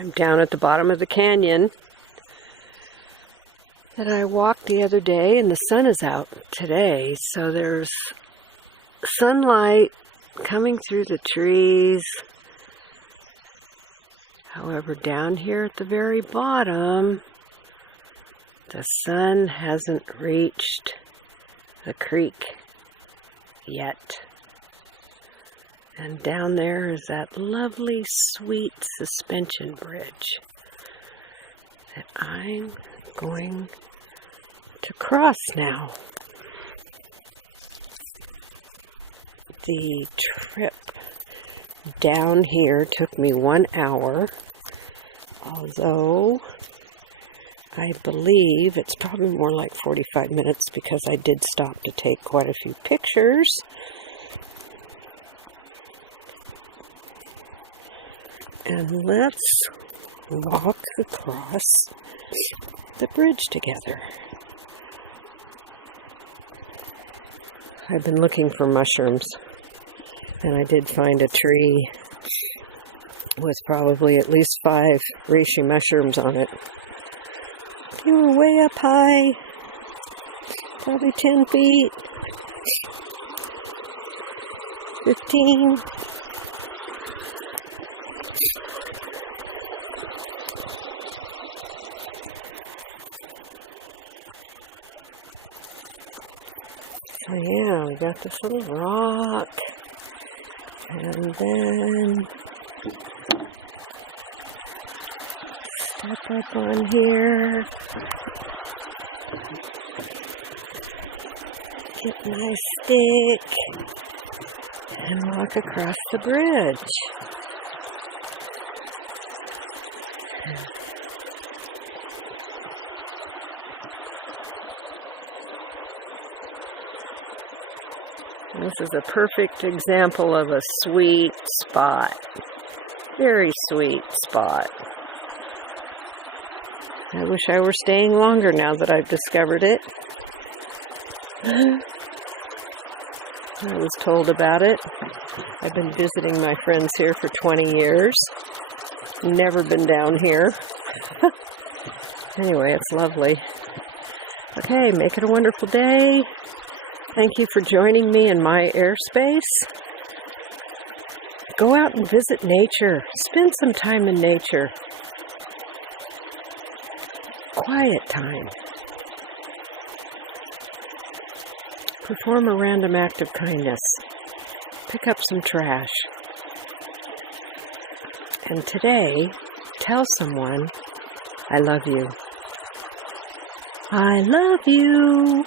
I'm down at the bottom of the canyon that I walked the other day, and the sun is out today, so there's sunlight coming through the trees. However, down here at the very bottom, the sun hasn't reached the creek yet. And down there is that lovely, sweet suspension bridge that I'm going to cross now. The trip down here took me 1 hour, although I believe it's probably more like 45 minutes because I did stop to take quite a few pictures. And let's walk across the bridge together. I've been looking for mushrooms, and I did find a tree with probably at least 5 reishi mushrooms on it. They were way up high, probably 10 feet, 15. So yeah, we got this little rock, and then step up on here, get my stick, and walk across the bridge. This is a perfect example of a sweet spot. Very sweet spot. I wish I were staying longer now that I've discovered it. I was told about it. I've been visiting my friends here for 20 years. Never been down here. Anyway, it's lovely. Okay, make it a wonderful day. Thank you for joining me in my airspace. Go out and visit nature. Spend some time in nature. Quiet time. Perform a random act of kindness. Pick up some trash. And today, tell someone, I love you. I love you.